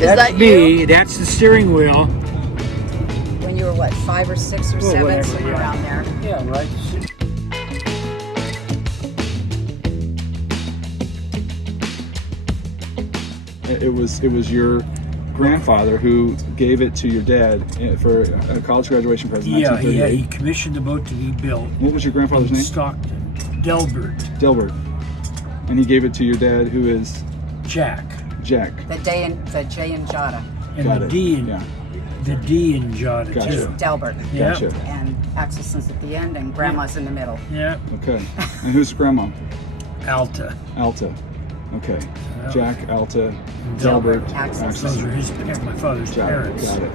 That's me. That's the steering wheel. When you were what, 5 or 6 or 7, whatever, somewhere yeah. around there. Yeah, right. It was your grandfather who gave it to your dad for a college graduation present. Yeah, 1938. he commissioned the boat to be built. What was your grandfather's in name? Stockton. Delbert. Delbert. And he gave it to your dad, who is Jack. Jack. The J in JADA. And Got the it. D in Yeah. the D in JADA Gotcha. too. Delbert. Yeah. Gotcha. And Axelson's at the end, and Grandma's in the middle. Yeah. Okay. And who's grandma? Alta. Alta. Okay. Yeah. Jack, Alta, Delbert. Delbert, Axelson. Those are his my father's Got it. parents. Got it.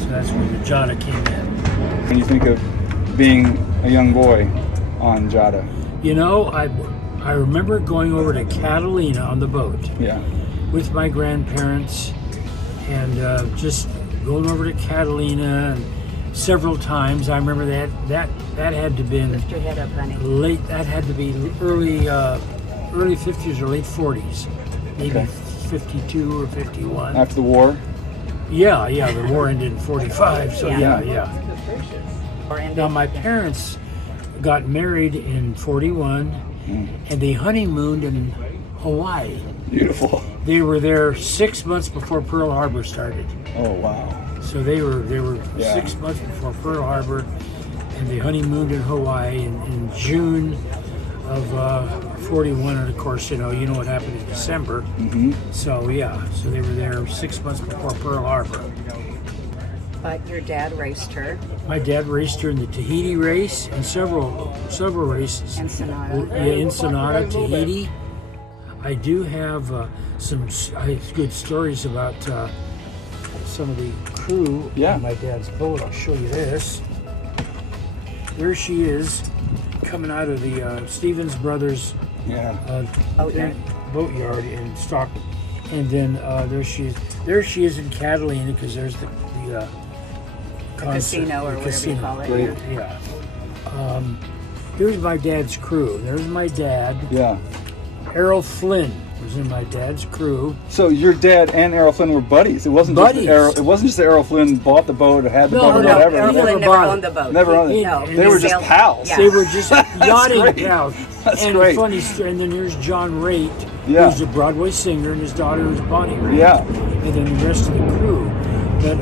So that's where the JADA came in. When you think of being a young boy on JADA, You know, I remember going over to Catalina on the boat yeah, with my grandparents, and just going over to Catalina and several times. I remember that had to been Lift your head up, honey. late. That had to be early 50s or late 40s, maybe Okay. 52 or 51. after the war. Yeah, the war ended in 45. So Yeah. yeah. Or ended. Now my parents got married in 41, and they honeymooned in Hawaii. Beautiful. They were there 6 months before Pearl Harbor started. Oh wow. So they were Yeah. 6 months before Pearl Harbor, and they honeymooned in Hawaii in June of 41. And of course, you know what happened in December. Mm-hmm. So so they were there 6 months before Pearl Harbor. But your dad raced her. My dad raced her in the Tahiti race and several races. Ensenada. Yeah, Ensenada, Tahiti. I do have some good stories about some of the crew Yeah. on my dad's boat. I'll show you this. There she is, coming out of the Stevens Brothers Yeah. Boatyard. boatyard in Stockton. And then there she is in Catalina, because there's the concert, casino or the whatever you casino. call it. Great. Yeah. Here's my dad's crew. There's my dad. Yeah. Errol Flynn was in my dad's crew. So your dad and Errol Flynn were buddies. It wasn't Buddies. just that Errol Flynn bought the boat or had the No, boat or no, whatever. Errol Never Flynn never bought it. owned the boat. Never owned it. No, They were just sailed- pals. Yeah. They were just yachting great. pals. That's and great. funny story. And then here's John Raitt, Yeah. who's a Broadway singer, and his daughter is Bonnie Raitt. Yeah. And then the rest of the crew. But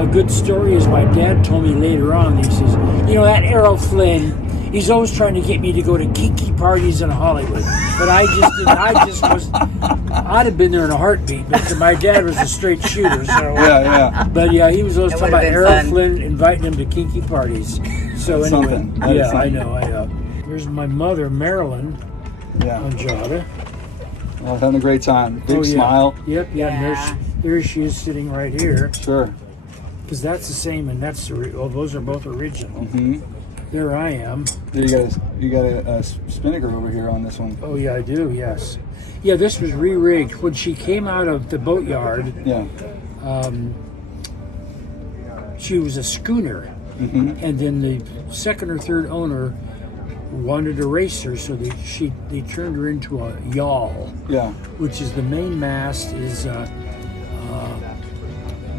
a good story is my dad told me later on. He says, that Errol Flynn, he's always trying to get me to go to kinky parties in Hollywood. But I just didn't. I'd have been there in a heartbeat. But my dad was a straight shooter, so. Yeah. But yeah, he was always That talking about would've been Errol fun. Flynn inviting him to kinky parties. So That's anyway, something. That is yeah, I something. know. Here's my mother, Marilyn, Yeah. on JADA. Well, having a great time. Big Oh, yeah. smile. Yep, yeah. And Yeah. there she is sitting right here. Sure. Because that's the same, and that's those are both original. Mm-hmm. There I am. You got a spinnaker over here on this one. Oh yeah, I do. Yes. Yeah, this was re-rigged when she came out of the boatyard. Yeah. She was a schooner, Mm-hmm. and then the second or third owner wanted to race her, so they turned her into a yawl, Yeah. which is the main mast is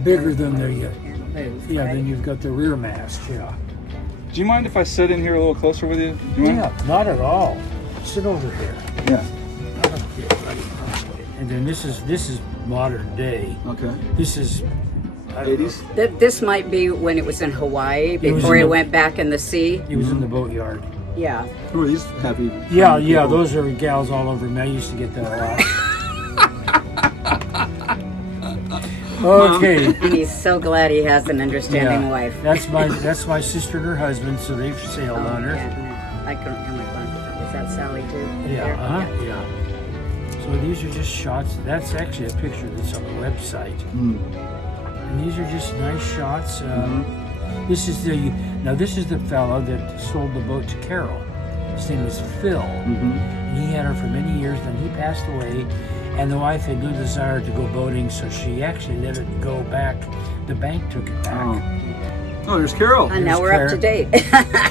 bigger than the then you've got the rear mast. Yeah. Do you mind if I sit in here a little closer with you? Do you mind? Yeah, not at all. Sit over here. Yeah. And then this is modern day. Okay. This is I don't know. 80s? This might be when it was in Hawaii was before in it the- went back in the sea. He was in the boatyard. Yeah. Who are these happy? Yeah, people? those are gals all over me. I used to get that a lot. Okay. And he's so glad he has an understanding wife. That's my sister and her husband, so they've sailed on her. Yeah, I couldn't hear my phone. Was that Sally too? Yeah, There? yeah. So these are just shots. That's actually a picture that's on the website. Mm. And these are just nice shots. This is the fellow that sold the boat to Carol. His name was Phil. Mm-hmm. And he had her for many years. Then he passed away, and the wife had no desire to go boating, so she actually let it go back. The bank took it back. Oh, there's Carol. And now we're up to date.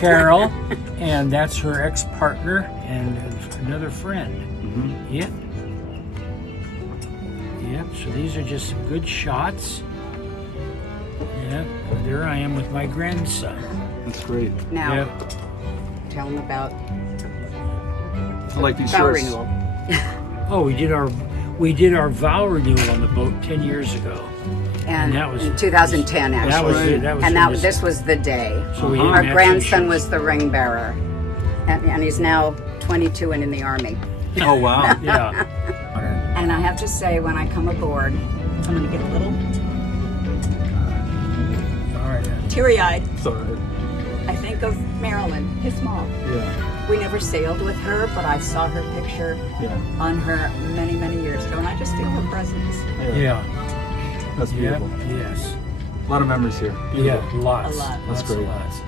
Carol, and that's her ex-partner and another friend. Mm-hmm. Yep. Yep. So these are just some good shots. Yeah, there I am with my grandson. That's great. Now, Yeah. tell them about I like these vow shirts. renewal. Oh, we did our vow renewal on the boat 10 years ago. And that was- in 2010, actually. That was right. it. That was And in this- this was the day. So we Uh-huh. Our didn't grandson actually- was the ring bearer. And he's now 22 and in the Army. Oh wow. Yeah. And I have to say, when I come aboard, I'm going to get a little All right. teary-eyed. It's all right. I think of Marilyn, his mom. Yeah. We never sailed with her, but I saw her picture Yeah. on her many, many years ago, and I just feel her presence. Yeah. That's Yeah. beautiful. Yes. A lot of memories here. Yeah. Beautiful. Lots. A lot. That's Lots great. and lots.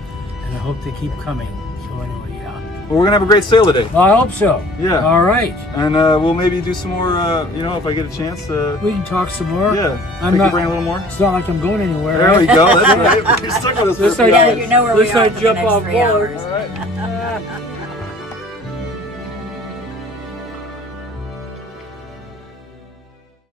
And I hope they keep coming. So anyway, yeah. Well, we're gonna have a great sail today. Well, I hope so. Yeah. All right. And we'll maybe do some more. If I get a chance. We can talk some more. Yeah. I'm Pick your not. brain a little more. It's not like I'm going anywhere. There we right? go. That's right. You're stuck with us. This for a I few do. Yeah, hours. you know where we This are I for the jump next on 3 board. hours. All right.